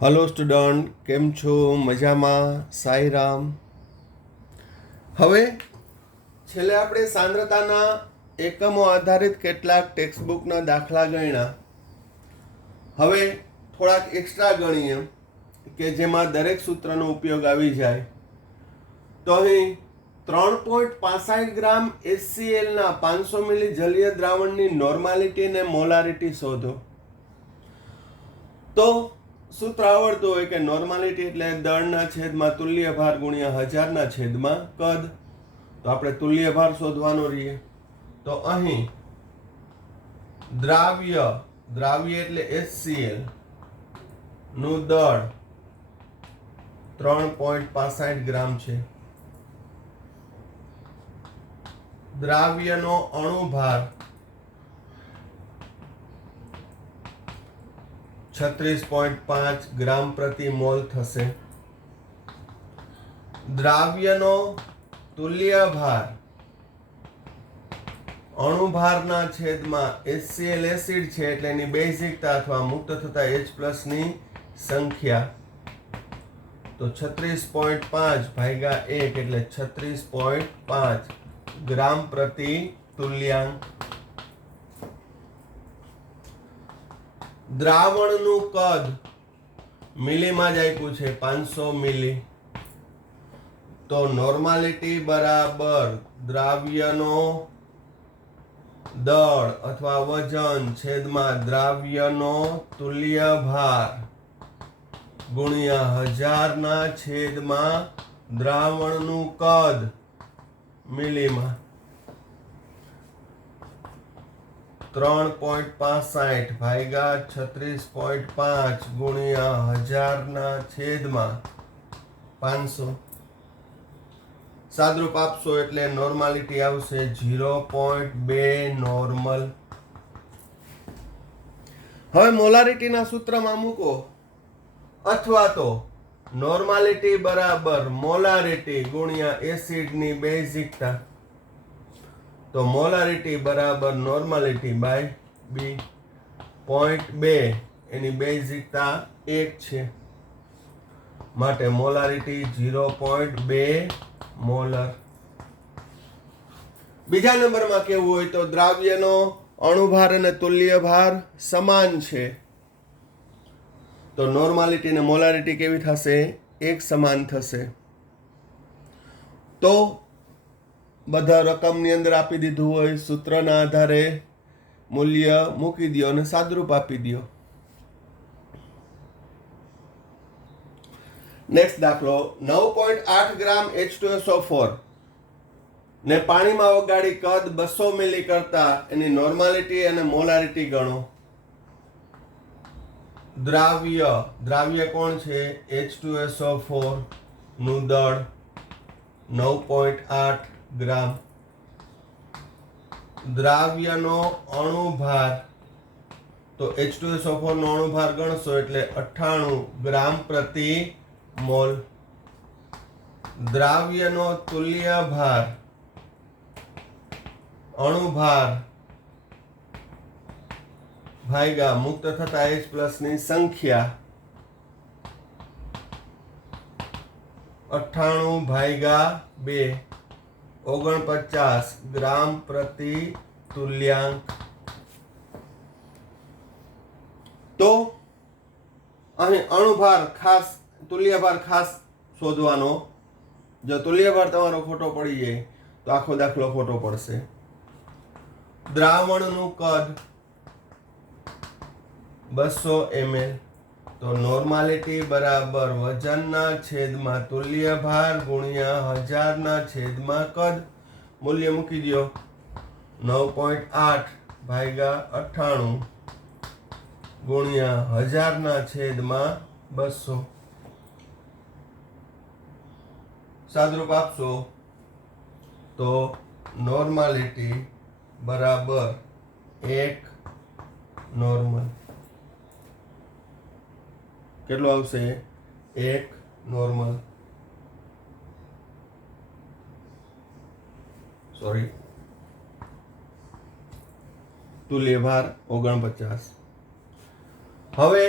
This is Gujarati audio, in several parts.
હલો સ્ટુડન્ટ, કેમ છો? મજામાં? સાઈરામ. હવે છેલ્લે આપણે સાંદ્રતાના એકમો આધારિત કેટલાક ટેક્સ્ટબુકના દાખલા ગણ્યા. હવે થોડાક એક્સ્ટ્રા ગણીએ કે જેમાં દરેક સૂત્રનો ઉપયોગ આવી જાય. તો અહીં 3.65 ગ્રામ HClના 500 મિલી જલીય દ્રાવણની નોર્માલિટી અને મોલારિટી શોધો. તો સૂત્ર આવડતું હોય કે નોર્માલિટી એટલે દળના છેદમાં તુલ્ય ભાર ગુણ્યા હજારના છેદમાં કદ. તો આપણે તુલ્ય ભાર શોધવાનો રહીએ. તો અહીં દ્રાવ્ય એટલે HCl નું દળ 3.65 ગ્રામ છે. દ્રાવ્યનો અણુભાર 36.5 ગ્રામ પ્રતિ મોલ થશે. દ્રાવ્યનો તુલ્ય ભાર અણુભારના છેદમાં HCl એસિડ છે એટલે એની બેઝિકતા અથવા મુક્ત થતા H+ ની સંખ્યા. તો 36.5 ભાગ્યા 1 એટલે 36.5 ગ્રામ પ્રતિ તુલ્યાંક. દ્રાવણનું કદ મિલીમાં જ આપ્યું છે 500 મિલી. તો નોર્માલિટી બરાબર દ્રાવ્યનો દળ અથવા વજન છેદમાં દ્રાવ્યનો તુલ્ય ભાર ગુણ્યા હજારના છેદમાં દ્રાવણનું કદ મિલીમાં. 3.65 ભાગ્યા 36.5 ગુણ્યા હજારના છેદમાં 500. સાદરૂપ આપશો એટલે નોર્માલિટી આવશે 0.2 નોર્મલ. હવે મોલારિટીના સૂત્રમાં મૂકો અથવા તો નોર્માલિટી બરાબર મોલારિટી ગુણ્યા એસિડની બેઝિકતા. તો મોલારિટી બરાબર નોર્માલિટી બાય બી. 0.2 એની બેઝિકતા 1 છે માટે મોલારિટી 0.2 મોલર. બીજા નંબરમાં કેવું હોય તો દ્રાવ્યનો અણુભાર અને તુલ્ય ભાર સમાન છે. તો નોર્માલિટી અને મોલારિટી કેવી થશે? એક સમાન થશે. તો બધા રકમની અંદર આપી દીધું હોય, સૂત્રના આધારે મૂલ્ય મૂકી દો અને સાદરૂપ આપી દો. નેક્સ્ટ દાખલો 9.8 ગ્રામ H2SO4 ને પાણીમાં ઓગાળી કદ 200 મિલી કરતા એની નોર્માલિટી અને મોલારિટી ગણો. દ્રાવ્ય કોણ છે? H2SO4 નું દળ 9.8 ગ્રામ. દ્રાવ્યનો અણુભાર તો H2SO4 નો અણુભાર ગણશો એટલે 98 ગ્રામ પ્રતિ મોલ. દ્રાવ્યનો તુલ્ય ભાર અણુભાર ભાગ્યા મુક્ત થતા H+ ની સંખ્યા. 98 ભાગ્યા 2 49 ગ્રામ પ્રતિ તુલ્યાંક. તો અહીં અણુભાર ખાસ તુલ્યભાર ખાસ શોધવાનો. જો તુલ્યભાર તમારો ખોટો પડી જાય તો આખો દાખલો ખોટો પડશે. દ્રાવણનું કદ 200 ml. તો નોર્માલિટી બરાબર વજનના છેદમાં તુલ્ય ભાર ગુણ્યા હજારના છેદમાં કદ. મૂલ્ય મૂકી દો. 9.8 ભાગ્યા 98 ગુણ્યા હજારના છેદમાં 200. સાદરૂપ આપશો તો નોર્માલિટી બરાબર 1 નોર્મલ. કેટલું આવશે? 1 નોર્મલ. સોરી, તુલ્ય ભાર 49. હવે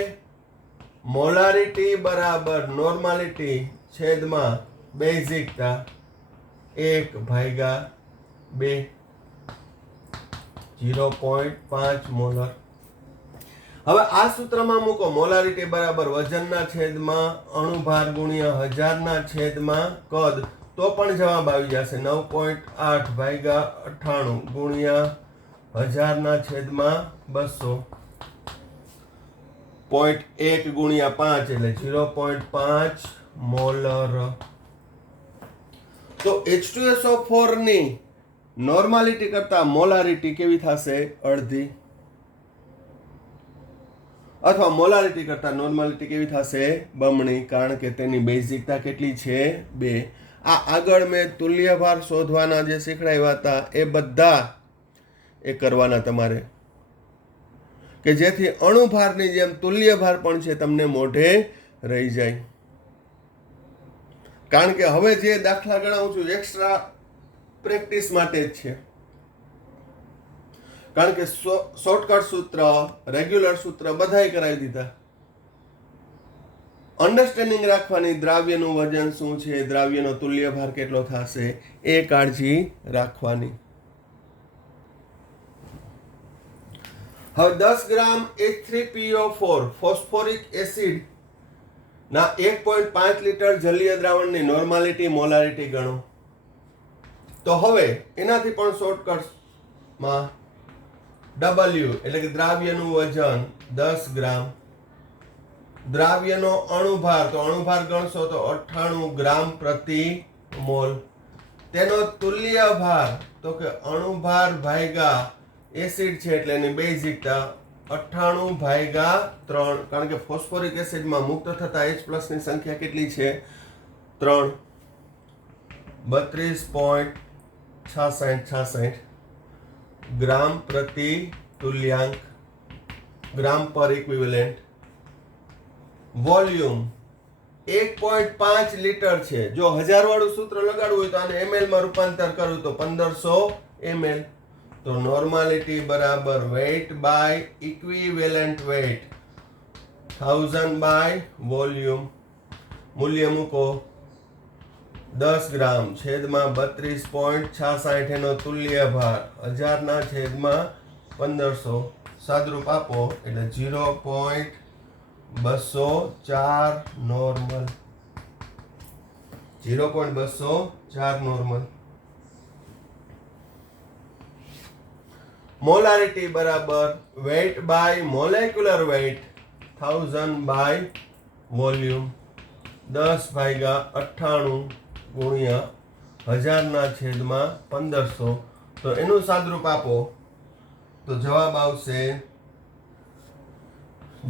મોલારિટી બરાબર નોર્માલિટી છેદમાં બેઝિકતા 1/2 0.5 મોલર. હવે આ સૂત્રમાં મૂકો મોલારિટી બરાબર વજનના છેદમાં અણુભાર ગુણ્યા 1000 ના છેદમાં કદ, તો પણ જવાબ આવી જશે 9.8/98 ગુણ્યા 1000 ના છેદમાં 200 0.1 ગુણ્યા 5 એટલે 0.5 મોલર. તો H2SO4 ની નોર્માલિટી કરતા મોલારિટી કેવી થશે? અડધી. અથવા મોલારિટી કરતા નોર્માલિટી કેવી થશે? બમણી, કારણ કે તેની બેઝિકતા કેટલી છે? 2. આ આગળ મેં તુલ્યભાર શોધવાના જે શીખડાવ્યા હતા એ બધા એ કરવાના તમારે, કે જેથી અણુભારની જેમ તુલ્યભાર પણ છે તમને મોઢે રહી જાય. કારણ કે હવે જે દાખલા ગણાવું છું એક્સ્ટ્રા પ્રેક્ટિસ માટે જ છે. કારણ કે શોર્ટકટ સૂત્ર, રેગ્યુલર સૂત્ર બધાય કરાવી દીધા. અન્ડરસ્ટેન્ડિંગ રાખવાની, દ્રાવ્યનું વજન શું છે, દ્રાવ્યનો તુલ્યભાર કેટલો થશે એ કાળજી રાખવાની. હવે 10 ગ્રામ H3PO4 ફોસ્ફોરિક એસિડ ના 1.5 લીટર જલીય દ્રાવણની નોર્માલિટી મોલારિટી ગણો. તો હવે એનાથી પણ શોર્ટકટમાં W એટલે કે દ્રાવ્યનું વજન 10 ગ્રામ, દ્રાવ્યનો અણુભાર, તો અણુભાર ગણશો તો 98 ગ્રામ પ્રતિ મોલ. તેનો તુલ્ય ભાર તો કે અણુભાર ભાગ્યા એસિડ છે એટલે એની બેઝિકતા 98/3, કારણ કે ફોસ્ફોરિક એસિડમાં મુક્ત થતા H+ ની સંખ્યા કેટલી છે? 3. 32.66 ગ્રામ પ્રતિ તુલ્યાંક, ગ્રામ પર ઇક્વિવેલેન્ટ. વોલ્યુમ 1.5 લીટર છે. જો 1000 વાળું સૂત્ર લગાડવું હોય તો આને ml માં રૂપાંતર કરવું તો 1500 ml. તો નોર્માલિટી બરાબર weight by equivalent weight 1000 by volume. મૂલ્ય મૂકો 10 ગ્રામ છેદમાં 32.66 એનો તુલ્ય ભાર 1000 ના છેદમાં 1500 સાદરૂપ આપો એટલે 0.204 નોર્મલ. 0.204 નોર્મલ. મોલારિટી બરાબર weight by molecular weight 1000 by volume 10/98 ગુણ્યા 1000 ના છેદમાં 1500. તો એનું સાદરૂપ આપો તો જવાબ આવશે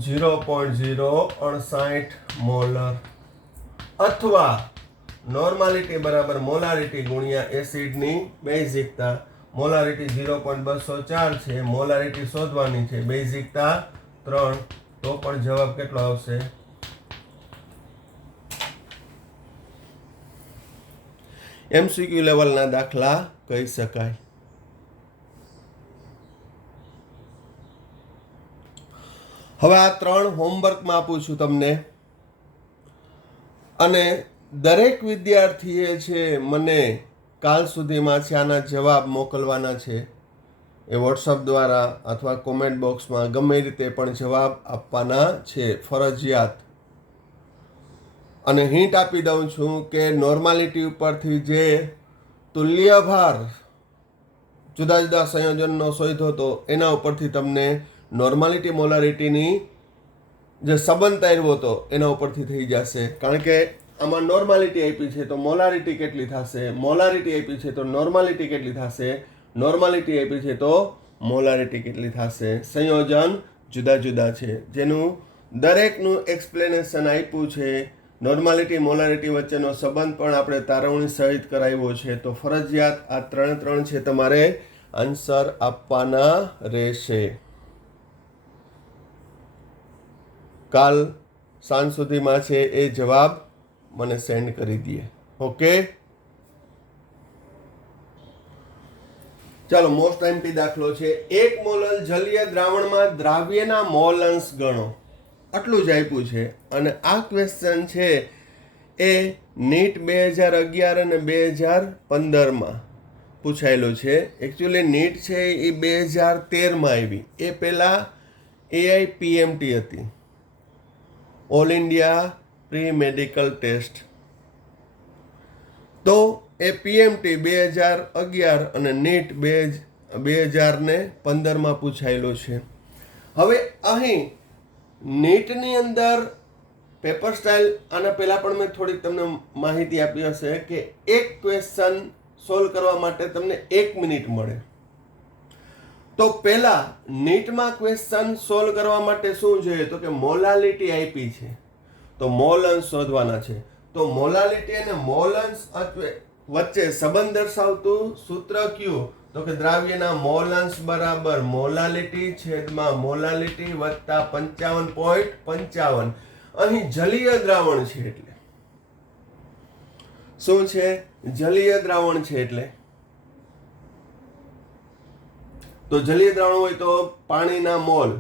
0.068 મોલર. અથવા નોર્માલિટી બરાબર મોલારિટી ગુણ્યા એસિડની બેઝિકતા. મોલારિટી 0.204 છે, મોલારિટી શોધવાની છે, બેઝિકતા 3, તો પણ જવાબ કેટલો આવશે? MCQ લેવલના દાખલા કહી શકાય. હવે આ 3 હોમવર્કમાં આપું છું તમને, અને દરેક વિદ્યાર્થીએ છે મને કાલ સુધીમાં છે આના જવાબ મોકલવાના છે. એ વોટ્સઅપ દ્વારા અથવા કોમેન્ટ બોક્સમાં ગમે રીતે પણ જવાબ આપવાના છે, ફરજિયાત. અને હિન્ટ આપી દઉં છું કે નોર્માલિટી ઉપરથી જે તુલ્યભાર જુદા જુદા સંયોજનનો શોધ્યો હતો એના ઉપરથી તમને નોર્માલિટી મોલારિટીની જે સંબંધ તાર્યો હતો એના ઉપરથી થઈ જશે. કારણ કે આમાં નોર્માલિટી આપી છે તો મોલારિટી કેટલી થશે, મોલારિટી આપી છે તો નોર્માલિટી કેટલી થશે, નોર્માલિટી આપી છે તો મોલારિટી કેટલી થશે. સંયોજન જુદા જુદા છે, જેનું દરેકનું એક્સપ્લેનેશન આપ્યું છે. નોર્માલિટી મોલારિટી વચ્ચેનો સંબંધ પણ આપણે તારવણી સહિત કરાવ્યો છે. તો ફરજિયાત આ 3 છે તમારે આન્સર આપવાના રહેશે. કાલ સાંજ સુધીમાં છે એ જવાબ મને સેન્ડ કરી દે. ઓકે, ચાલો મોસ્ટ આઈએમપી દાખલો છે. 1 મોલ જલીય દ્રાવણમાં દ્રાવ્યના મોલ અંશ ગણો. આટલું જ આપ્યું છે અને આ ક્વેશ્ચન છે એ નીટ 2011 અને 2015 પૂછાયેલું છે. એકચ્યુઅલી નીટ છે એ 2013 આવી. એ પહેલાં AIPMT હતી, all India pre medical test. તો એ PMT 2011 અને નીટ 2015 પૂછાયેલું છે. હવે અહીં નીટની અંદર પેપર સ્ટાઇલ, આના પહેલાં પણ મેં થોડીક તમને માહિતી આપી હશે કે એક ક્વેશ્ચન સોલ્વ કરવા માટે તમને 1 મિનિટ મળે. તો પહેલા નીટમાં ક્વેશ્ચન સોલ્વ કરવા માટે શું જોઈએ? તો કે મોલાલિટી આપી છે, તો મોલ અંશ શોધવાના છે. તો મોલાલિટી અને મોલ અંશ વચ્ચે સંબંધ દર્શાવતું સૂત્ર કયું? તો કે દ્રાવ્યના મોલ અંશ બરાબર મોલાલિટી છેદમાં મોલાલિટી વત્તા 55.55. અહીં જલીય દ્રાવણ છે એટલે શું છે? જલીય દ્રાવણ છે એટલે તો જલીય દ્રાવણ હોય તો પાણીના મોલ,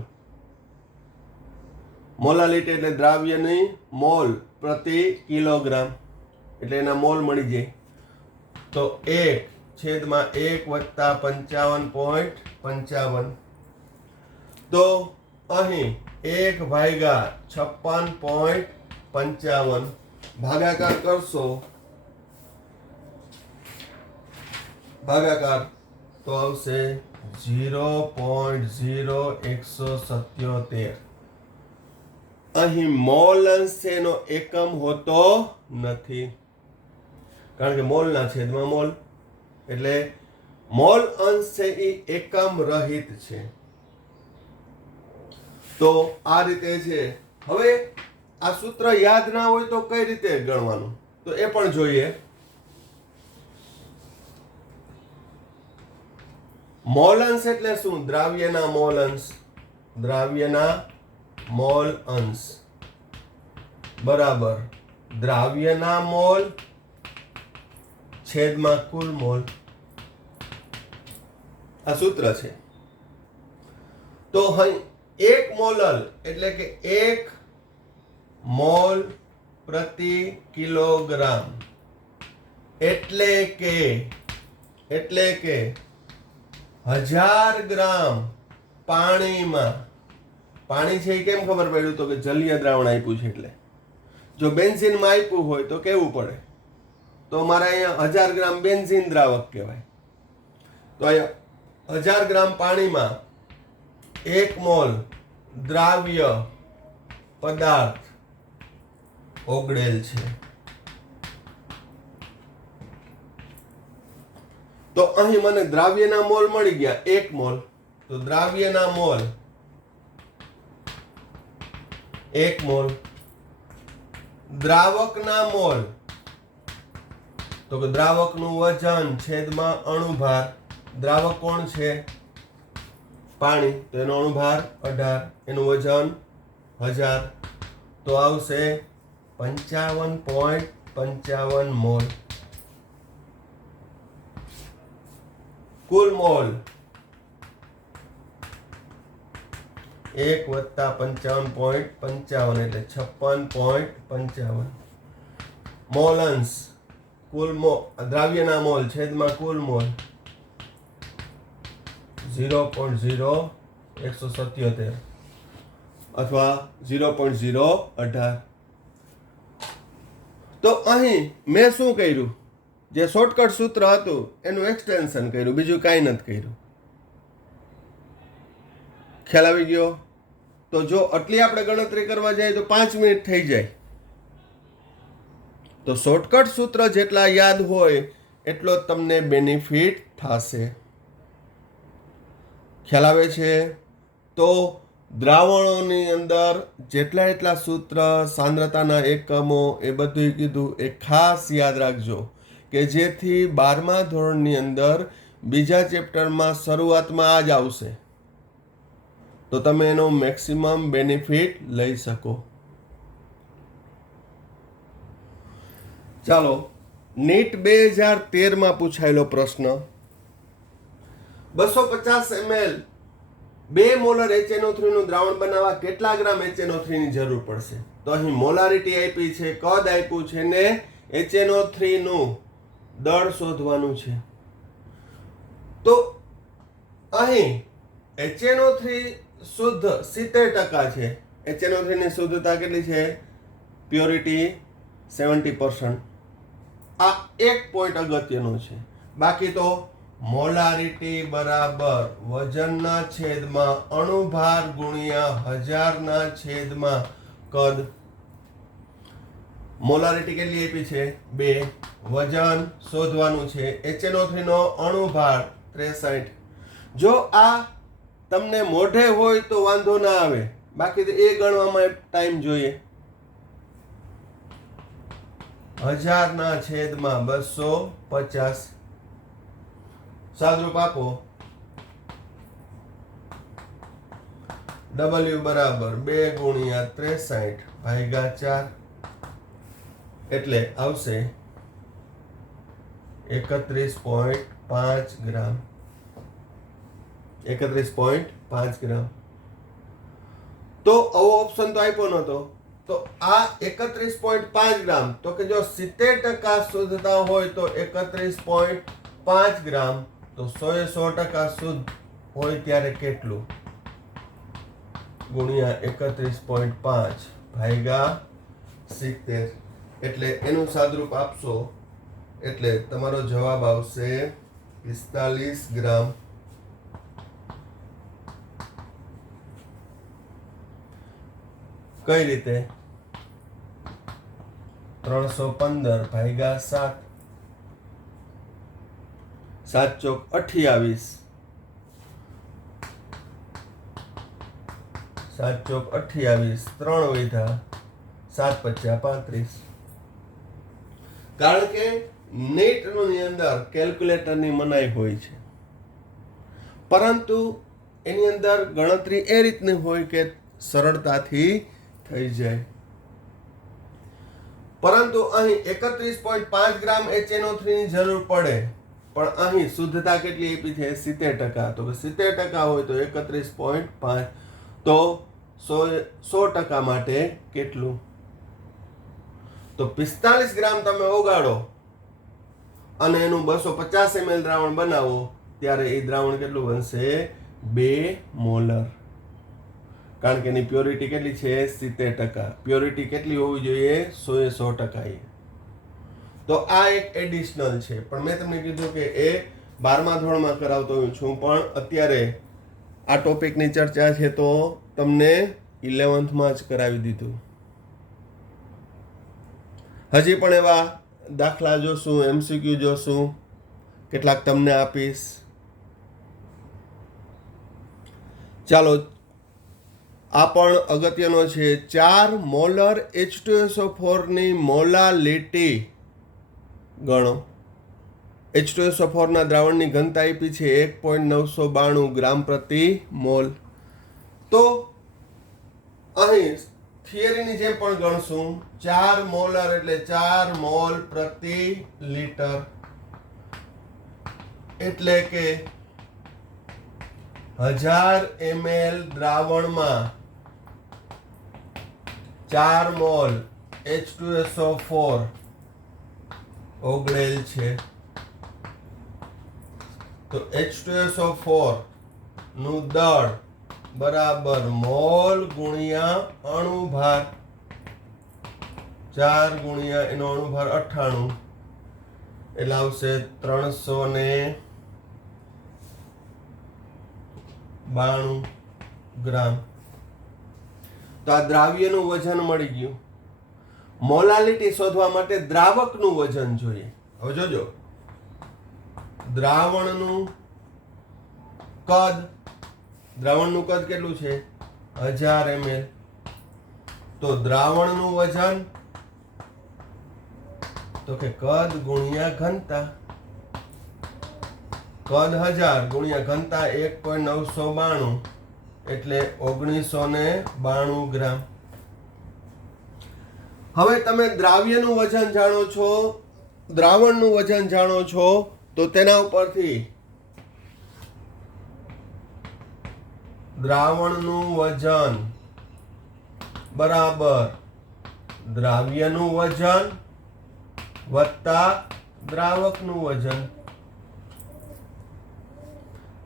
મોલાલિટી એટલે દ્રાવ્યની મોલ પ્રતિ કિલોગ્રામ, એટલે એના મોલ મળી જાય. તો 1/1 વત્તા 55.55. તો અહીં 1/56.55 ભાગાકાર કરશો, ભાગાકાર તો આવશે 0.0177. અહીં મોલ અંશ છે એનો એકમ હોતો નથી, કારણ કે મોલના છેદમાં મોલ, એટલે મોલ અંશ છે એ એકમ રહિત છે. તો આ રીતે છે. હવે આ સૂત્ર યાદ ના હોય તો કઈ રીતે ગણવાનું, તો એ પણ જોઈએ. મોલ અંશ એટલે શું? દ્રાવ્યના મોલ અંશ, દ્રાવ્યના મોલ અંશ બરાબર દ્રાવ્યના મોલ છેદમાં કુલ મોલ. આ સૂત્ર છે. તો અહીં 1 મોલલ એટલે કે 1 મોલ પ્રતિ કિલોગ્રામ, એટલે કે 1000 ગ્રામ પાણીમાં. પાણી છે એ કેમ ખબર પડ્યું? તો કે જલીય દ્રાવણ આપ્યું છે એટલે. જો બેન્ઝીનમાં આપ્યું હોય તો કેવું પડે? તો મારે અહીંયા 1000 ગ્રામ બેન્ઝીન દ્રાવક કહેવાય. તો અહીંયા 1000 ગ્રામ પાણીમાં 1 મોલ દ્રાવ્ય પદાર્થ ઓગળેલ છે. તો અહીં મને દ્રાવ્યના મોલ મળી ગયા 1 મોલ. તો દ્રાવ્યના મોલ 1 મોલ, દ્રાવકના મોલ તો કે દ્રાવકનું વજન છેદમાં અણુભાર. દ્રાવક કોણ છે? પાણી, તો એનો અણુભાર 18, એનું વજન 1000. તો આવશે 55.55 મોલ. કુલ મોલ 1 વત્તા 55.55 એટલે 56.55. મોલ અંશ કુલ દ્રાવ્યના મોલ છેદમાં કુલ મોલ 0.0177 અથવા 0.018. તો અહીં મેં શું કર્યું? જે શોર્ટકટ સૂત્ર હતું એનું એક્સટેન્શન કર્યું, બીજું કાંઈ નથી કર્યું. ખ્યાલ આવી ગયો? તો જો આટલી આપણે ગણતરી કરવા જાય તો 5 મિનિટ થઈ જાય. તો શોર્ટકટ સૂત્ર જેટલા યાદ હોય એટલો તમને બેનિફિટ થશે. ખ્યાલ આવે છે? તો દ્રાવણોની અંદર જેટલા સૂત્ર, સાંદ્રતાના એકમો, એ બધું કીધું. એ ખાસ યાદ રાખજો કે જેથી 12મા ધોરણની અંદર બીજા ચેપ્ટરમાં શરૂઆતમાં આ જ આવશે, તો તમે એનો મેક્સિમમ બેનિફિટ લઈ શકો. ચાલો, નીટ 2013 પૂછાયેલો પ્રશ્ન. 250 ml 2 મોલર HNO3 નું દ્રાવણ બનાવવા કેટલા ગ્રામ HNO3 ની જરૂર પડશે? તો અહીં મોલારિટી આપી છે, કદ આપ્યું છે ને HNO3 નું દળ શોધવાનું છે. તો અહીં HNO3 શુદ્ધ 70% છે. HNO3 ની શુદ્ધતા કેટલી છે? પ્યોરિટી 70%. આ એક પોઈન્ટ અગત્યનો છે. બાકી તો મોલારિટી બરાબર વજનના છેદમાં અણુભાર ગુણ્યા 1000 ના છેદમાં કદ. મોલારિટી કેટલી આપી છે? 2. વજન શોધવાનું છે. HNO3 નો અણુભાર 63. જો આ તમને મોઢે હોય તો વાંધો ના આવે, બાકી તો એ ગણવામાં ટાઈમ જોઈએ. 1000 ના છેદમાં 250. સાદરૂપ આપો. W બરાબર 2 ગુણ્યા 63 ભાગ્યા 4 એટલે આવશે 31.5 ગ્રામ. 31.5 ગ્રામ. તો આવો ઓપ્શન તો આપ્યો નતો. તો આ 31.5 ગ્રામ, તો કે જો 70% શુદ્ધતા હોય તો 31.5 ગ્રામ, તો 100% શુદ્ધ હોય ત્યારે કેટલું? ગુણ્યા 31.5 ભાગ્યા 70 એટલે એનું સાદરૂપ આપશો એટલે તમારો જવાબ આવશે 45 ગ્રામ. કઈ રીતે? 315 ભાગ્યા 7, 7 ચોક 28, 7 ચોક 28, 3 વધ્યા, 7 પચ્યા 35. કારણ કે નેટની અંદર કેલ્ક્યુલેટરની મનાઈ હોય છે, પરંતુ એની અંદર ગણતરી એ રીતની હોય કે સરળતાથી થઈ જાય. પરંતુ અહીં 31.5 ગ્રામ HNO3 ની જરૂર પડે, પણ અહીં શુદ્ધતા કેટલી આપી છે? 70%. તો 70% હોય તો 31.5, તો 100% માટે કેટલું? તો 45 ગ્રામ તમે ઓગાળો અને એનું 250 ml દ્રાવણ બનાવો ત્યારે એ દ્રાવણ કેટલું બનશે? 2 મોલર. કારણ કે એની પ્યોરિટી કેટલી છે? 70%. પ્યોરિટી કેટલી હોવી જોઈએ? 100%. તો આ એક એડિશનલ છે, પણ મેં તમને કીધું કે એ 12મા ધોરણમાં કરાવતો છું, પણ અત્યારે આ ટોપિકની ચર્ચા છે તો તમને 11thમાં જ કરાવી દીધું. હજી પણ એવા દાખલા જોશું, MCQ જોશું, કેટલાક તમને આપીશ. ચાલો, આ પણ અગત્યનો છે. 4 મોલર H2SO4 ની મોલાલિટી ગણો. H2SO4 ના દ્રાવણની ઘનતા આપી છે 1.992 ગ્રામ પ્રતિ મોલ. તો અહીં થિયરીની જેમ પણ ગણશું. 4 મોલર એટલે 4 મોલ પ્રતિ લિટર, એટલે કે 1000 ml દ્રાવણમાં 4 મોલ H2SO4 ઓગળેલ છે. તો H2SO4 નું દળ બરાબર મોલ ગુણ્યા અણુભાર, 4 ગુણ્યા એનો અણુભાર 98 એટલે આવશે 392 ગ્રામ. તો આ દ્રાવ્યનું વજન મળી ગયું. મોલાલિટી શોધવા માટે દ્રાવકનું વજન જોઈએ. હવે જોજો, દ્રાવણનું કદ, દ્રાવણનું કદ કેટલું છે? 1000 ml. તો દ્રાવણનું વજન તો કે કદ ગુણ્યા ઘનતા. કદ 1000 ગુણ્યા ઘનતા 1.992 એટલે 1992 ગ્રામ. હવે તમે દ્રાવ્યનું વજન જાણો છો, દ્રાવણનું વજન જાણો છો, તો તેના ઉપરથી દ્રાવણનું વજન બરાબર દ્રાવ્યનું વજન વત્તા દ્રાવકનું વજન.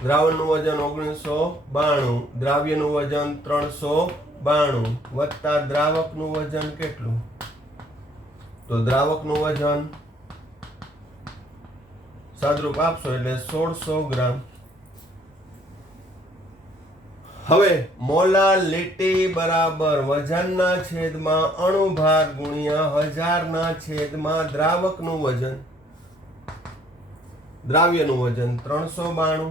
દ્રાવણનું વજન 1992, દ્રાવ્યનું વજન 392 વત્તા દ્રાવકનું વજન કેટલું? તો દ્રાવકનું વજન સાદરૂપ આપશો એટલે 1600 ગ્રામ. હવે મોલાલિટી બરાબર વજનના છેદમાં અણુભાર ગુણ્યા 1000 ના છેદમાં દ્રાવકનું વજન. દ્રાવ્યનું વજન 392,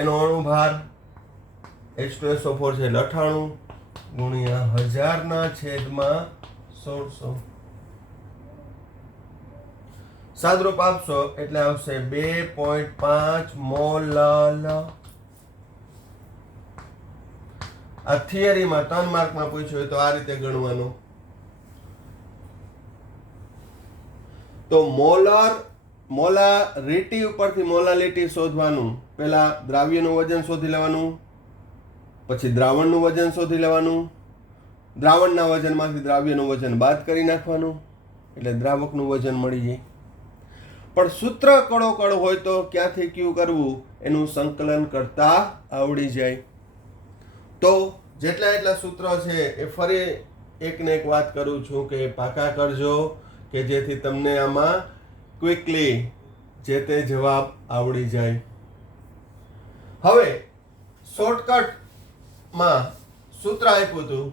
એનો અણુભાર H2SO4 છે 98 ગુણ્યા 1000 ના છેદમાં 1600. સાદરૂપ આપશો એટલે આવશે 2.5 મોલ. આ થિયરીમાં 3 માર્કમાં પૂછ્યું હોય તો આ રીતે ગણવાનું. તો મોલારિટી ઉપરથી મોલાલિટી શોધવાનું. પહેલા દ્રાવ્યનું વજન શોધી લેવાનું, પછી દ્રાવણનું વજન શોધી લેવાનું, દ્રાવણના વજનમાંથી દ્રાવ્યનું વજન બાદ કરી નાખવાનું એટલે દ્રાવકનું વજન મળી જાય. પણ સૂત્ર કડોકડ હોય તો ક્યાંથી ક્યુ કરવું એનું સંકલન કરતા આવડી જાય. તો જેટલા એટલા સૂત્રો છે એ ફરી એકને એક વાત કરું છું કે પાકા કરજો કે જેથી તમને આમાં ક્વિકલી જે તે જવાબ આવડી જાય. હવે શોર્ટકટમાં સૂત્ર આપ્યું હતું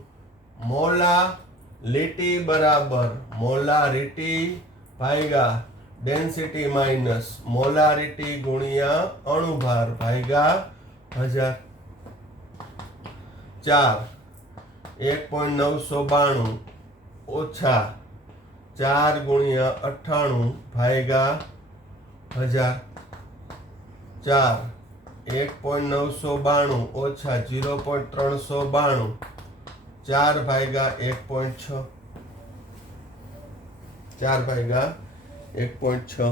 મોલાલિટી બરાબર મોલારિટી ભાગ્યા ડેન્સિટી માઇનસ મોલારિટી ગુણ્યા અણુભાર ભાગ્યા 1000. 1.992 ઓછા 4 ગુણ્યા 98 ભાગ્યા 1000. 1.992 ઓછા 0.392 4 ભાગ્યા 1.6. 4 ભાગ્યા 1.6.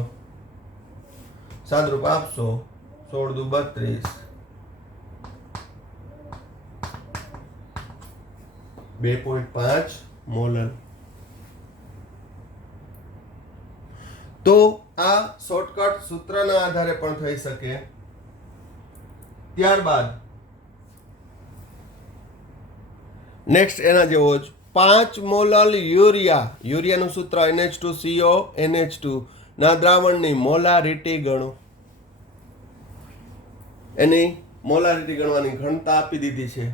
સાદરૂપ આપશો 16 દુ 32, 2.5 મોલર. તો આ શોર્ટકટ સૂત્રના આધારે પણ થઈ શકે. ત્યારબાદ નેક્સ્ટ એના જેવો જ 5 મોલર યુરિયાનું સૂત્ર NH2CO NH2 ના દ્રાવણની મોલારિટી ગણો. એની મોલારિટી ગણવાની ઘનતા આપી દીધી છે.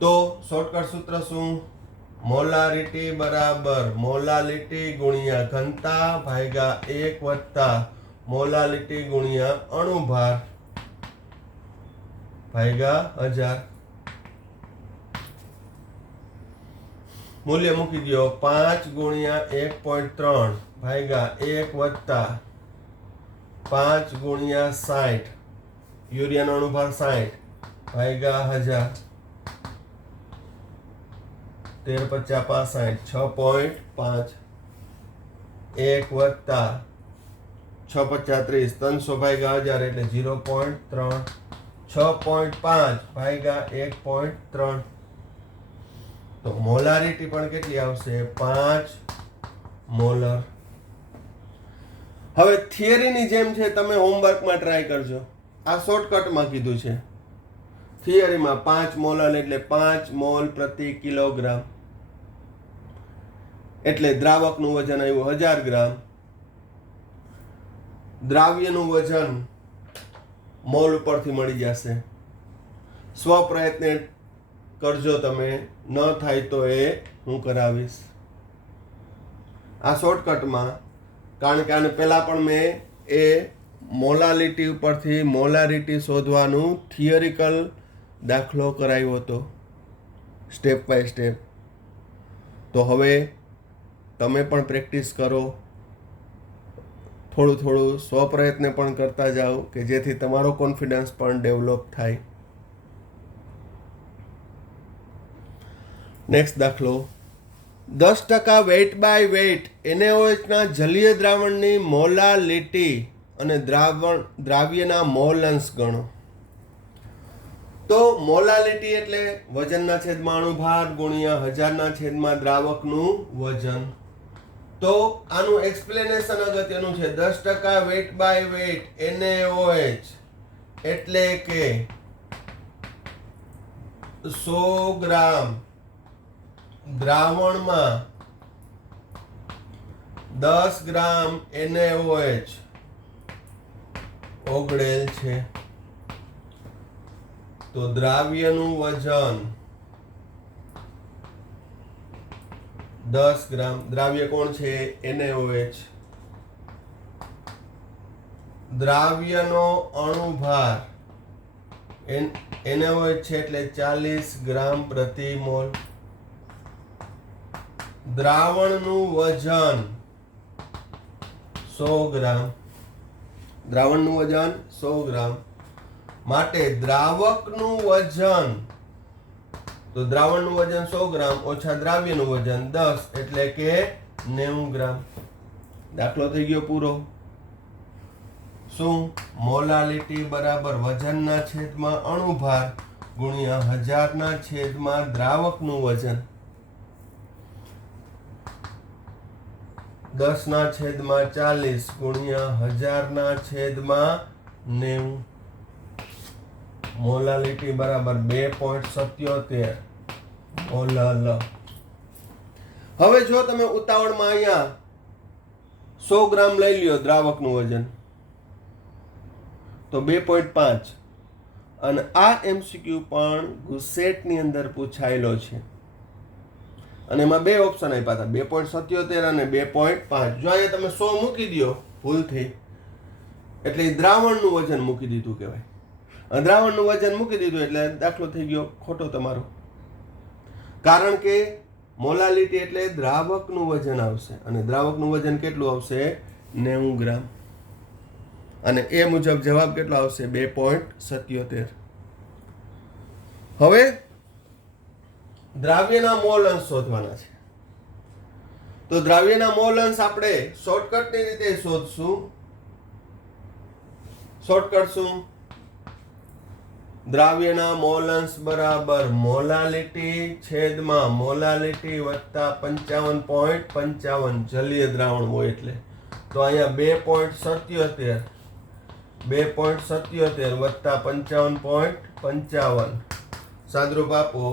તો શોર્ટકટ સૂત્ર શું? મોલારિટી બરાબર મોલાલિટી ગુણ્યા ઘનતા ભાગ્યા 1 વત્તા મોલાલિટી ગુણ્યા અણુભાર ભાગ્યા 1000. મૂલ્ય મૂકી દો 5 ગુણ્યા 1.3 ભાગ્યા 1 વત્તા 5 ગુણ્યા 60 યુરિયાનો અણુભાર 60 ભાગ્યા 1000. 13 50 65 6.5 1 વત્તા 6 50 30 300 ભાગ્યા 1000 એટલે 0.3. 6.5 ભાગ્યા 1.3. તો મોલારિટી પણ કેટલી આવશે? 5 મોલર. હવે થિયરીની જેમ છે, તમે હોમવર્કમાં ટ્રાય કરજો. આ શોર્ટકટમાં કીધું છે. થિયરીમાં 5 મોલર એટલે 5 મોલ પ્રતિ કિલોગ્રામ, એટલે દ્રાવકનું વજન આવ્યું 1000 ગ્રામ. દ્રાવ્યનું વજન મોલ ઉપરથી મળી જશે. સ્વપ્રયત્ને કરજો તમે, ન થાય તો એ હું કરાવીશ. આ શોર્ટકટમાં, કારણ કે આને પહેલાં પણ મેં એ મોલાલિટી ઉપરથી મોલારિટી શોધવાનું થિયરિકલ દાખલો કરાવ્યો હતો સ્ટેપ બાય સ્ટેપ. તો હવે તમે પણ પ્રેક્ટિસ કરો, થોડું થોડું સ્વપ્રયત્ન પણ કરતા જાઓ કે જેથી તમારો કોન્ફિડન્સ પણ ડેવલપ થાય. નેક્સ્ટ દાખલો 10% વેઇટ બાય વેઇટ NaOHના જલીય દ્રાવણની મોલાલિટી અને દ્રાવ્યના મોલ અંશ ગણો. તો મોલાલિટી એટલે વજનના છેદમાં અણુભાર ગુણ્યા 1000 ના છેદમાં દ્રાવકનું વજન. તો આનું એક્સપ્લેનેશન અગત્યનું છે. 10% વેટ બાય વેટ NaOH એટલે કે 100 ગ્રામ દ્રાવણમાં 10 ગ્રામ NaOH ઓગળેલ છે. તો દ્રાવ્યનું વજન 10 ગ્રામ. દ્રાવ્ય કોણ છે? NaOH. દ્રાવ્યનો અણુભાર NaOH છે એટલે 40 ગ્રામ પ્રતિ મોલ. દ્રાવણનું વજન 100 ગ્રામ. દ્રાવણનું વજન 100 ગ્રામ. માટે દ્રાવકનું વજન, તો દ્રાવણનું વજન 100 ગ્રામ ઓછા દ્રાવ્યનું વજન 10 એટલે કે 90 ગ્રામ. દાખલો થઈ ગયો પૂરો. શું? મોલાલિટી બરાબર વજનના છેદમાં અણુભાર ગુણ્યા 1000 ના છેદમાં દ્રાવકનું વજન 10 ના છેદમાં 40 ગુણ્યા 1000 ના છેદમાં 90. મોલાલિટી બરાબર 2.77 મોલલ. હવે જો તમે ઉતાવળમાં અહીંયા 100 ગ્રામ લઈ લ્યો દ્રાવકનું વજન, તો 2.5. અને આ MCQ પણ ગુસેટની અંદર પૂછાયેલો છે અને એમાં બે ઓપ્શન આપ્યા હતા, 2.77 અને 2.5. જો અહીંયા તમે 100 મૂકી દો ભૂલથી, એટલે દ્રાવણનું વજન મૂકી દીધું કહેવાય. દ્રાવણનું વજન મૂકી દીધું એટલે દાખલો થઈ ગયો ખોટો તમારો. કારણ કે મોલાલિટી એટલે દ્રાવકનું વજન આવશે અને દ્રાવકનું વજન કેટલું આવશે? 90 ગ્રામ. અને એ મુજબ જવાબ કેટલો આવશે? 2.77. હવે દ્રાવ્યના મોલ અંશ શોધવાના છે. તો દ્રાવ્યના મોલ અંશ આપણે શોર્ટકટની રીતે શોધશું. શોર્ટકટ શું? દ્રાવ્યના મોલ અંશ બરાબર મોલાલિટી છેદમાં મોલાલિટી વત્તા 55.55 જલીય દ્રાવણ હોય એટલે. તો અહીંયા 2.77 વત્તા 55.55 સાદરૂપ આપો.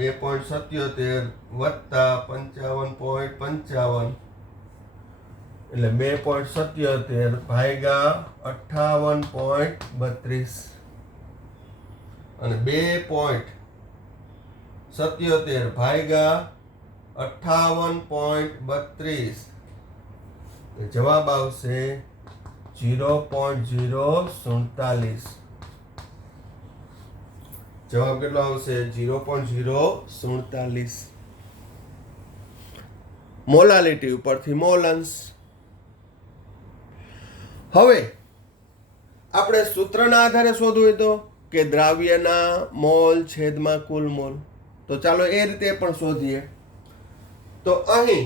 2.77 વત્તા 55.55 એટલે 2.77 ભાગ્યા 58.32 અને 2.77 ભાગ્યા 58.32 જવાબ આવશે 0.047. જવાબ કેટલો આવશે? 0.047. મોલાલિટી ઉપરથી મોલ અંશ. હવે આપણે સૂત્રના આધારે શોધવું હોય તો કે દ્રાવ્યના મોલ છેદમાં કુલ મોલ. તો ચાલો એ રીતે પણ શોધીએ. તો અહીં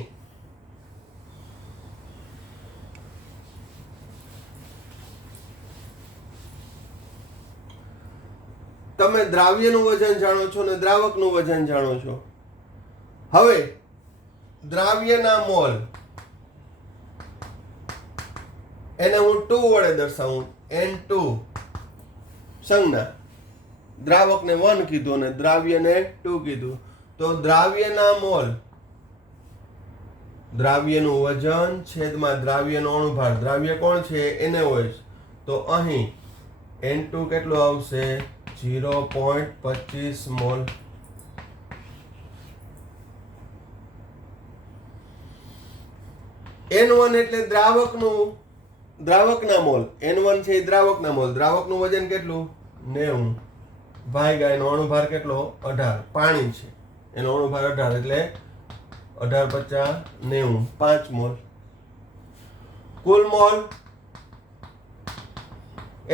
તમે દ્રાવ્યનું વજન જાણો છો અને દ્રાવકનું વજન જાણો છો. હવે દ્રાવ્યના મોલ એને હું 2 વડે દર્શાવું. N2 સંજ્ઞા. દ્રાવકને 1 કીધું અને દ્રાવ્યને 2 કીધું. તો દ્રાવ્યના મોલ, દ્રાવ્યનું વજન છેદમાં દ્રાવ્યનો અણુભાર. દ્રાવ્ય કોણ છે? NaOH. તો અહીં N2 કેટલું આવશે? 0.25 મોલ. N1 એટલે દ્રાવકના મોલ. N1 છે એ દ્રાવકના મોલ. દ્રાવકનું વજન કેટલું? 90 ભાગ્યા એનો અણુભાર કેટલો? 18. પાણી છે, એનો અણુભાર 18 એટલે 18 × 50 90 5 મોલ. કુલ મોલ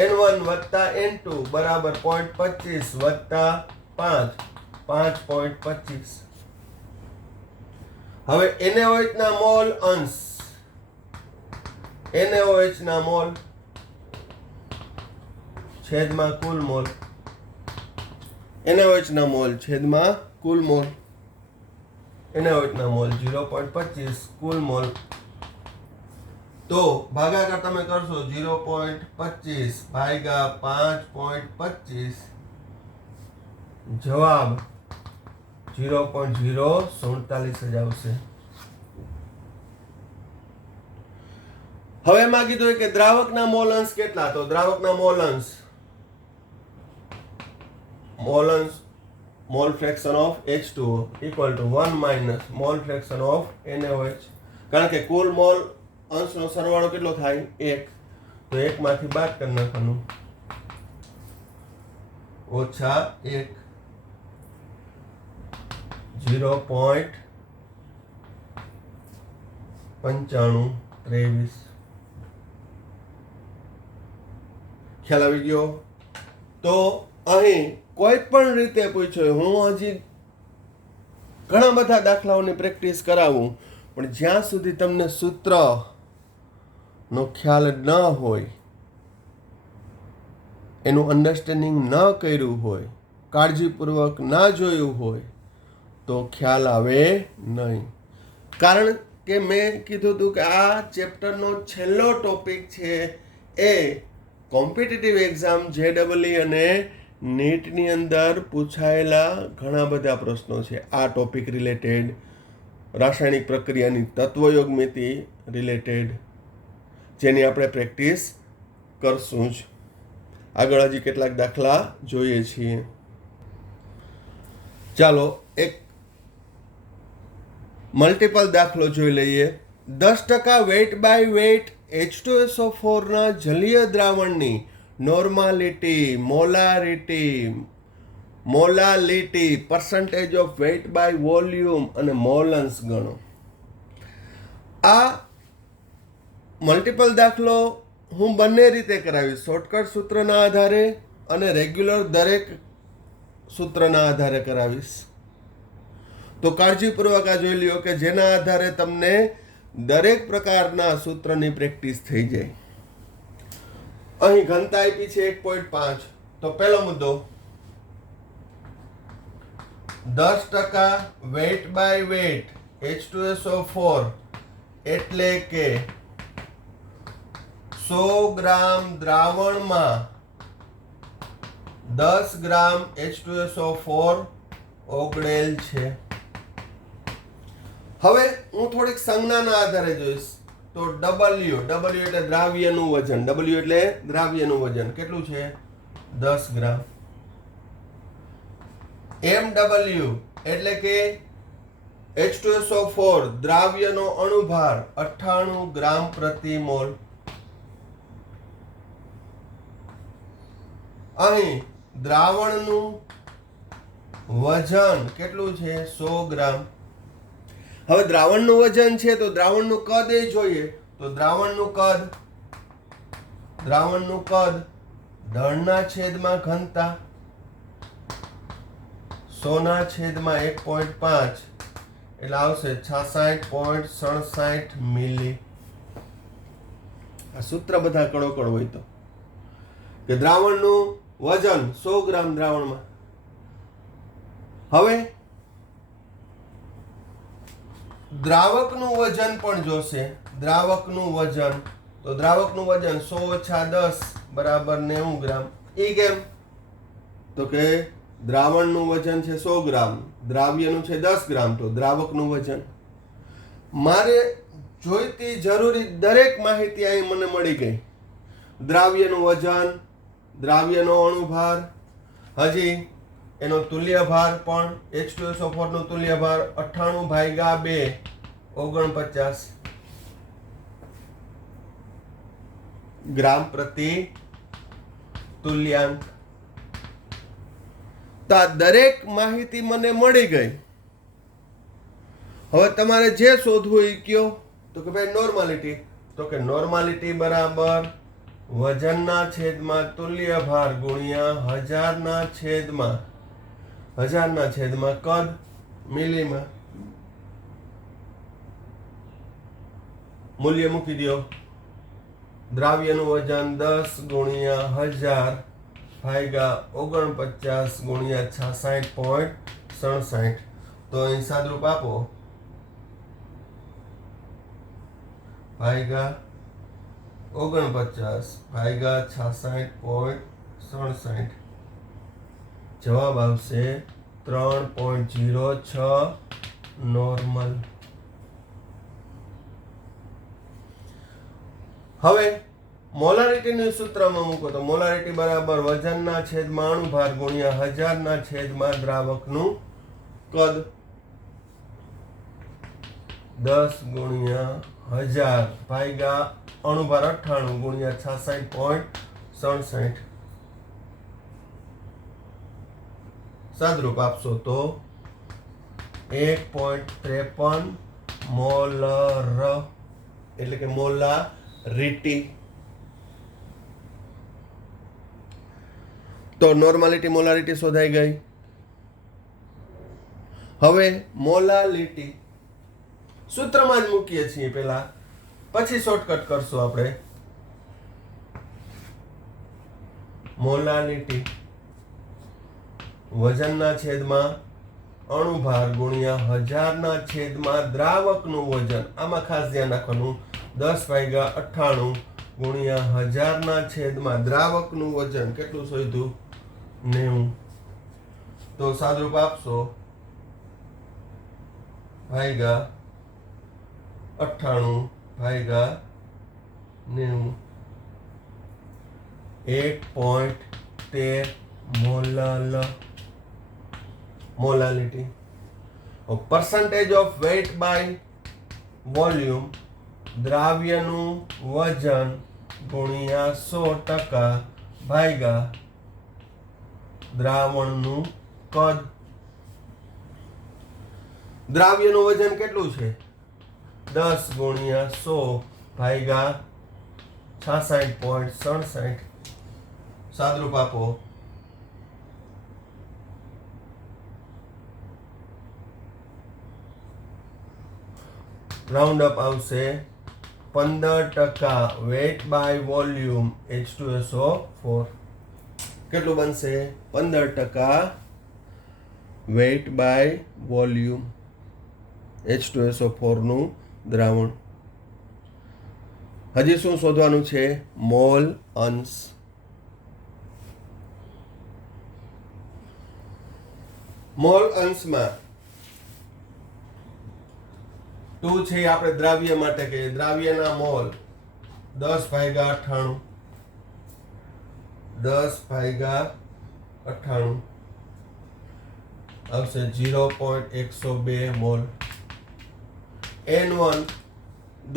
N1 વત્તા N2 બરાબર 0.25 વત્તા 5 5.25. હવે NaOH ના મોલ અંશ, NaOH ના મોલ છેદમાં કુલ મોલ. NaOH ના મોલ છેદમાં કુલ મોલ. NaOH ના મોલ 0.25 કુલ મોલ. તો ભાગાકાર તમે કરશો 0.25 ભાગ્યા 5.25, જવાબ 0.047 જ આવશે. હવે એમાં કીધું કે દ્રાવકના મોલ અંશ કેટલા? તો દ્રાવકના mole mole fraction of H2O equal to 1 minus mole fraction of NaOH. કારણ કે કુલ મોલ અંશનો સરવાળો કેટલો થાય? 1. તો 1 માંથી બાદ કરી નાખવાનું, ઓછા 1, 0.9523. ખ્યાલ આવી ગયો? તો અહીં કોઈ પણ રીતે પૂછ્યો, હું હજી ઘણા બધા દાખલાઓની પ્રેક્ટિસ કરાવું, પણ જ્યાં સુધી તમને સૂત્રનો ખ્યાલ ન હોય, એનું અન્ડરસ્ટેન્ડિંગ ન કર્યું હોય, કાળજીપૂર્વક ના જોયું હોય, તો ખ્યાલ આવે નહીં. કારણ કે મેં કીધું હતું કે આ ચેપ્ટરનો છેલ્લો ટોપિક છે એ કોમ્પિટિટિવ એક્ઝામ JEE અને નીટની અંદર પૂછાયેલા ઘણા બધા પ્રશ્નો છે આ ટોપિક રિલેટેડ, રાસાયણિક પ્રક્રિયાની તત્વયોગમિતિ રિલેટેડ, જેની આપણે પ્રેક્ટિસ કરશું જ. આગળ હજી કેટલાક દાખલા જોઈએ છીએ. ચાલો એક મલ્ટિપલ દાખલો જોઈ લઈએ. 10% વેટ બાય વેટ H2SO4 ના જલીય દ્રાવણની molality, percentage of weight by volume અને મોલન્સ ગણો. આ મલ્ટિપલ દાખલો હું બંને રીતે કરાવીશ, શોર્ટકટ સૂત્રના આધારે અને રેગ્યુલર દરેક સૂત્રના આધારે કરાવીશ. તો કાળજીપૂર્વક આ જોઈ લ્યો કે જેના આધારે તમને દરેક પ્રકારના સૂત્રની પ્રેક્ટિસ થઈ જાય. અહીં ઘનતા આપી છે 1.5. તો પહેલો મુદ્દો, 10% વેટ બાય વેટ H2SO4 એટલે કે 100 ગ્રામ દ્રાવણમાં 10 ગ્રામ H2SO4 ઓગળેલ છે. હવે હું થોડીક સંજ્ઞાના આધારે જોઈશ. તો W એટલે દ્રાવ્યનું વજન, W એટલે દ્રાવ્યનું વજન કેટલું છે? 10 ગ્રામ. MW એટલે કે H2SO4 દ્રાવ્યનો અણુભાર 98 ગ્રામ પ્રતિ મોલ. અહીં દ્રાવણનું વજન કેટલું છે? 100 ગ્રામ. હવે દ્રાવણનું વજન છે તો દ્રાવણનું કદ એ જોઈએ. તો દ્રાવણનું કદ દળના છેદમાં ઘનતા 100/1.5 એટલે આવશે 66.67 મિલી. આ સૂત્ર બધા કડોકડ હોય તો કે દ્રાવણનું વજન 100 ગ્રામ દ્રાવણમાં. હવે દ્રાવકનું વજન પણ જોશે. દ્રાવકનું વજન, તો દ્રાવકનું વજન 100 - 10 બરાબર 90 ગ્રામ. એ કેમ? તો કે દ્રાવણનું વજન છે 100 ગ્રામ, દ્રાવ્યનું છે 10 ગ્રામ, તો દ્રાવકનું વજન. મારે જોઈતી જરૂરી દરેક માહિતી અહીં મને મળી ગઈ. દ્રાવ્યનું વજન, દ્રાવ્યનો અણુભાર, હજી એનો તુલ્ય ભાર પણ H2SO4 નો તુલ્ય ભાર 98/2 49 ગ્રામ પ્રતિ તુલ્યાંક. તો આ દરેક માહિતી મને મળી ગઈ. હવે તમારે જે શોધવું એ કયો. તો કે ભાઈ નોર્માલિટી, તો કે નોર્માલિટી બરાબર વજનના છેદમાં તુલ્ય ભાર ગુણ્યા હજારના છેદમાં કદ મિલીમાં. મૂલ્ય મૂકી દો. દ્રાવ્યનું વજન 10 × 1000 ભાગ્યા 49 ગુણ્યા 66.67. તો અહીં સાદરૂપ આપો ભાગ્યા 49 ભાગ્યા 66.67. જવાબ આવશે 3.06 નોર્મલ. હવે મોલારિટીનું સૂત્રમાં મૂકો તો મોલારિટી બરાબર વજનના છેદમાં અણુભાર ગુણ્યા હજારના છેદમાં દ્રાવકનું કદ. 10 ગુણ્યા 1000 ભાગ્યા અણુભાર 98 ગુણ્યા 66.67. સાદરૂપ આપશો તો 1.53 મોલર એટલે કે મોલારિટી. તો નોર્માલિટી મોલારિટી શોધાઈ ગઈ. હવે મોલાલિટી સૂત્રમાં જ મૂકીએ છીએ પહેલા, પછી શોર્ટકટ કરશું આપણે. મોલાલિટી વજનના છેદમાં અણુભાર ગુણ્યા હજારના છેદમાં દ્રાવકનું વજન. આમાં ખાસ ધ્યાન રાખવાનું 10/98 ગુણ્યા હજારના છેદમાં દ્રાવકનું વજન કેટલું શોધ્યું? 90. તો સાદરૂપ આપશો ભાગ્યા 98 ભાગ્યા 90. 1.13 molality. percentage of weight by volume દ્રાવ્યનું વજન ગુણ્યા 100% ભાગ્યા દ્રાવણનું કદ. દ્રાવ્યનું વજન કેટલું છે? 10 ગુણ્યા 100 ભાગ્યા 66.67. સાદરૂપ આપો રાઉન્ડ અપ આવશે 15% વેટ બાય વોલ્યુમ H2SO4. કેટલું બનશે? 15% વેટ બાય વોલ્યુમ H2SO4 નું દ્રાવણ. હજી શું શોધવાનું છે? મોલ અંશ. મોલ અંશમાં 2 છે આપણે દ્રાવ્ય માટે કહીએ. દ્રાવ્યના મોલ 10/98 10/98 આવશે 0.102 મોલ. N1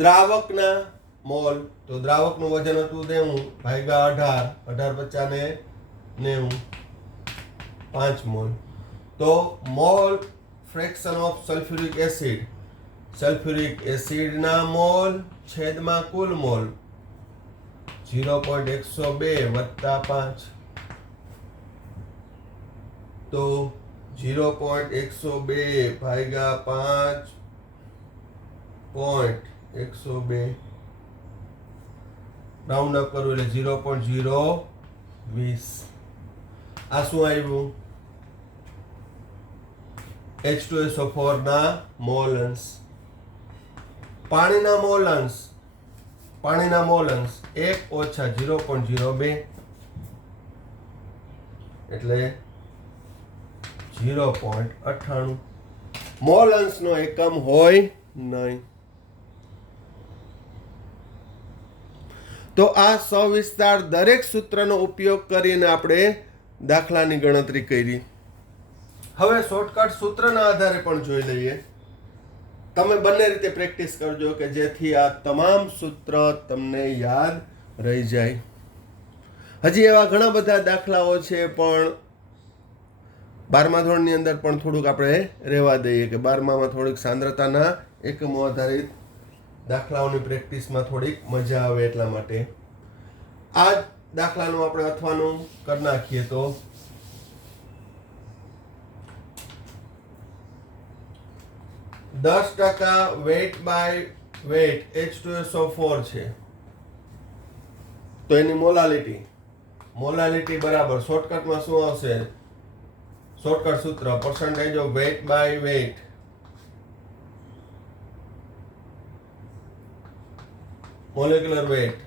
દ્રાવકના મોલ, તો દ્રાવકનું વજન હતું 90 ભાગ્યા 18 ને 90 5 મોલ. તો mole fraction of sulphuric acid, sulphuric એસિડના મોલ છેદમાં કુલ મોલ 0.102 વત્તા 5. તો 0.102 ભાગ્યા 5.102 રાઉન્ડ અપ કરું એટલે 0.020. આ શું આવ્યું? H2SO4 ના મોલ અંશ. પાણીના મોલ અંશ 1 ઓછા 0.02 એટલે 0.98. મોલ અંશનો એકમ હોય નહીં. તો આ સવિસ્તાર દરેક સૂત્રનો ઉપયોગ કરીને આપણે દાખલાની ગણતરી કરી. હવે શોર્ટકટ સૂત્રના આધારે પણ જોઈ લઈએ. તમે બંને રીતે પ્રેક્ટિસ કરજો કે જેથી આ તમામ સૂત્ર તમને યાદ રહી જાય. હજી એવા ઘણા બધા દાખલાઓ છે, પણ 12મા ધોરણની અંદર પણ થોડુંક આપણે રહેવા દઈએ કે 12મામાં થોડીક સાંદ્રતાના એકમો આધારિત દાખલાઓની પ્રેક્ટિસમાં થોડીક મજા આવે એટલા માટે. આ દાખલાનું આપણે અથવાનું કરી નાખીએ તો 10% વેટ બાય વેટ H2SO4 છે, તો એની મોલાલિટી મોલાલિટી બરાબર શોર્ટકટમાં શું આવશે? શોર્ટકટ સૂત્ર percentage of weight by weight. Molecular weight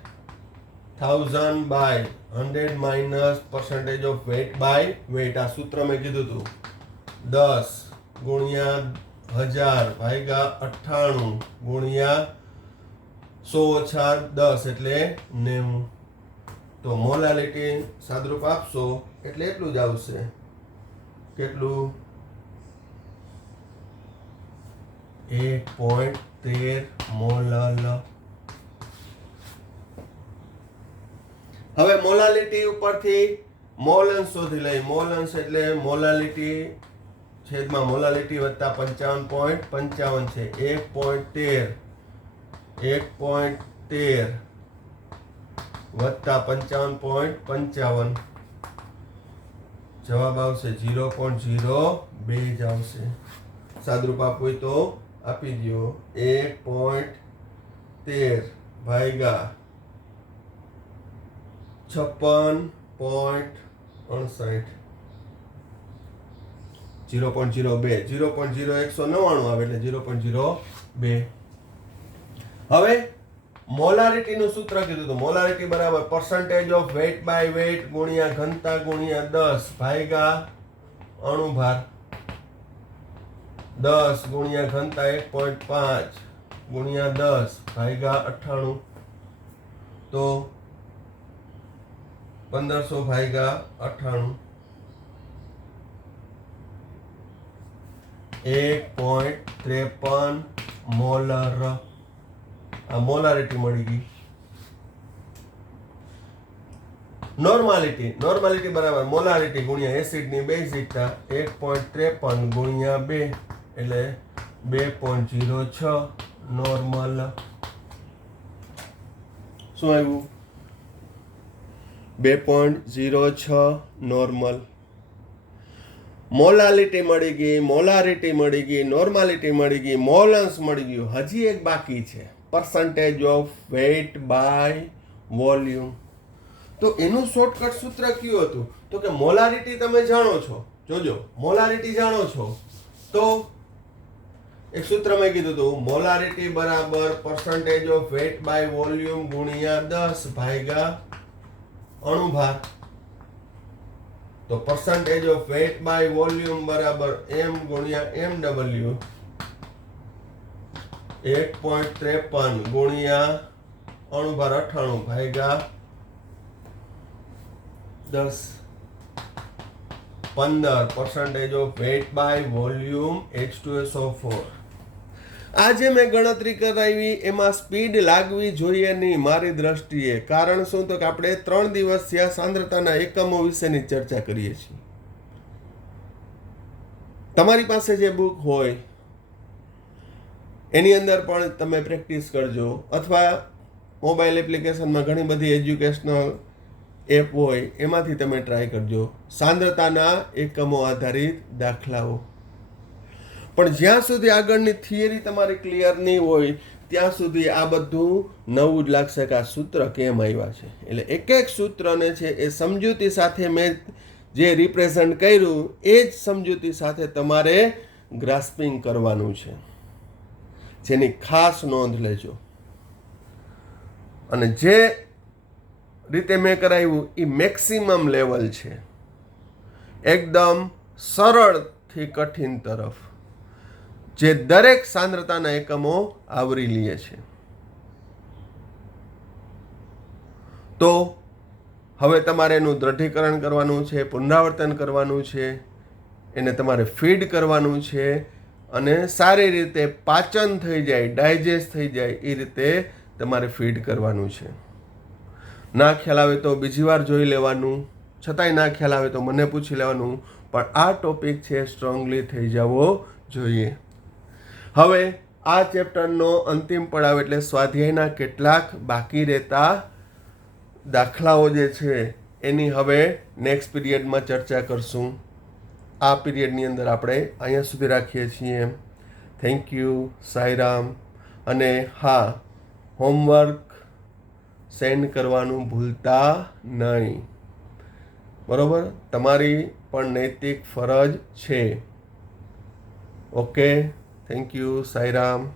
1000 by 100 minus percentage of weight by weight. આ સૂત્ર મેં કીધું હતું 10 ગુણ્યા 1000 ભાગ્યા 98 ગુણ્યા 100 ઓછા 10 એટલે 90. તો મોલાલિટી સાદરૂપ આપશો એટલે એટલું જ આવશે. કેટલું? 1.13 મોલલ. હવે મોલાલિટી ઉપરથી મોલન્સ શોધી લઈ. મોલન્સ એટલે મોલાલિટી છેદમાં મોલાલિટી વત્તા 55.55 છે. 1.13 વત્તા 55.55 જવાબ આવશે 0.02 જ આવશે. સાદરૂપ આપવું હોય તો આપી દો. 1.13 ભાગ્યા 56.59 0.02 0.0199 આવે એટલે 0.02. હવે મોલારિટીનું સૂત્ર કીધું હતું. મોલારિટી બરાબર percentage of weight by weight ગુણ્યા ઘનતા ગુણ્યા 10 ભાગ્યા અણુભાર. 10 ગુણ્યા ઘનતા 1.5 ગુણ્યા 10 ભાગ્યા 98 તો 1500 ભાગ્યા 98 1.53 મોલર. આ મોલારિટી મળી ગઈ. નોર્માલિટી બરાબર મોલારિટી ગુણ્યા એસિડની બેઝિકતા 1.53 ગુણ્યા 2 એટલે 2.06 નોર્મલ. શું આવ્યું? 2.06 નોર્મલ. મોલાલિટી મળી ગઈ, મોલારિટી મળી ગઈ, નોર્માલિટી મળી ગઈ, મોલન્સ મળી ગયું. હજી એક બાકી છે, percentage of weight by volume. તો એનું શોર્ટકટ સૂત્ર કયું હતું? તો કે મોલારિટી તમે જાણો છો. જોજો, મોલારિટી જાણો છો તો એક સૂત્ર મેં કીધું હતું, મોલારિટી બરાબર percentage of weight by volume ગુણ્યા 10 ભાગ્યા અણુભાર. તો percentage of weight by volume બરાબર m ગુણ્યા mw. 1.53 ગુણ્યા અણુભાર 98 ભાગ્યા 10 15 percentage of weight by volume H2SO4. આજે મેં ગણતરી કરાવી એમાં સ્પીડ લાગવી જોઈએ નહીં મારી દ્રષ્ટિએ. કારણ શું? તો કે આપણે 3 દિવસ થયા સાંદ્રતાના એકમો વિશેની ચર્ચા કરીએ છીએ. તમારી પાસે જે બુક હોય એની અંદર પણ તમે પ્રેક્ટિસ કરજો, અથવા મોબાઈલ એપ્લિકેશનમાં ઘણી બધી એજ્યુકેશનલ એપ હોય એમાંથી તમે ટ્રાય કરજો. સાંદ્રતાના એકમો આધારિત દાખલાઓ. પણ જ્યાં સુધી આગળની થિયરી તમારી ક્લિયર નહીં હોય ત્યાં સુધી આ બધું નવું જ લાગશે કે આ સૂત્ર કેમ આવ્યા છે. એટલે એક એક સૂત્રને છે એ સમજૂતી સાથે મેં જે રિપ્રેઝન્ટ કર્યું એ જ સમજૂતી સાથે તમારે ગ્રાસ્પિંગ કરવાનું છે, જેની ખાસ નોંધ લેજો. અને જે રીતે મેં કરાવ્યું એ મેક્સિમમ લેવલ છે, એકદમ સરળથી કઠિન તરફ, જે દરેક સાંદ્રતાના એકમો આવરી લે છે. તો હવે તમારે એનું દ્રઢીકરણ કરવાનું છે, પુનરાવર્તન કરવાનું છે, એને તમારે ફીડ કરવાનું છે અને સારી રીતે પાચન થઈ જાય, ડાયજેસ્ટ થઈ જાય એ રીતે તમારે ફીડ કરવાનું છે. ના ખ્યાલ આવે તો બીજી વાર જોઈ લેવાનું, છતાંય ના ખ્યાલ આવે તો મને પૂછી લેવાનું. પણ આ ટોપિક છે સ્ટ્રોંગલી થઈ જવો જોઈએ. હવે આ ચેપ્ટરનો અંતિમ પડાવ એટલે સ્વાધ્યાયના કેટલાક બાકી રહેતા દાખલાઓ જે છે એની હવે નેક્સ્ટ પીરિયડમાં ચર્ચા કરશું. આ પીરિયડની અંદર આપણે અહીંયા સુધી રાખીએ છીએ. Thank you, Sairam. અને હા, હોમવર્ક સેન્ડ કરવાનું ભૂલતા નહીં. બરોબર, તમારી પણ નૈતિક ફરજ છે. Okay, thank you. સાંઈરામ.